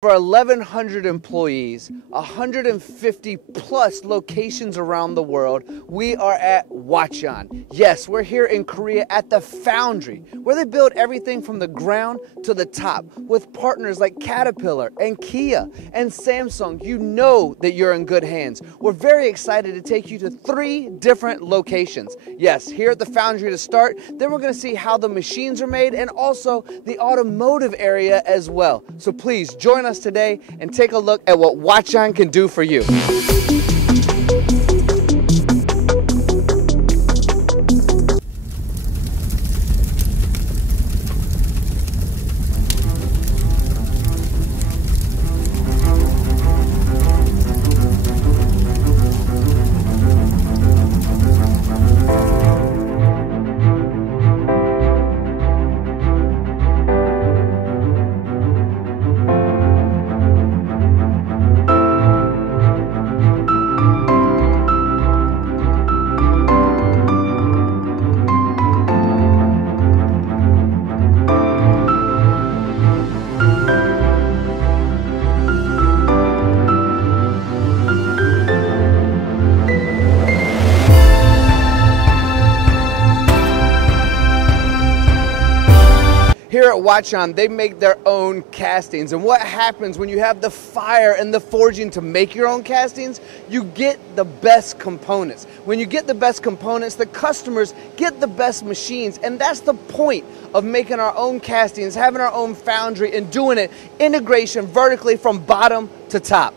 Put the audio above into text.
For 1,100 employees, 150 plus locations around the world, we are at Hwacheon. Yes, we're here in Korea at the foundry, where they build everything from the ground to the top, with partners like Caterpillar and Kia and Samsung. You know that you're in good hands. We're very excited to take you to 3 different locations. Yes, here at the foundry to start, then we're going to see how the machines are made and also the automotive area as well. So please join us today and take a look at what Hwacheon can do for you. Here at Hwacheon, they make their own castings, and what happens when you have the fire and the forging to make your own castings? You get the best components. When you get the best components, the customers get the best machines, and that's the point of making our own castings, having our own foundry, and doing it integration vertically from bottom to top.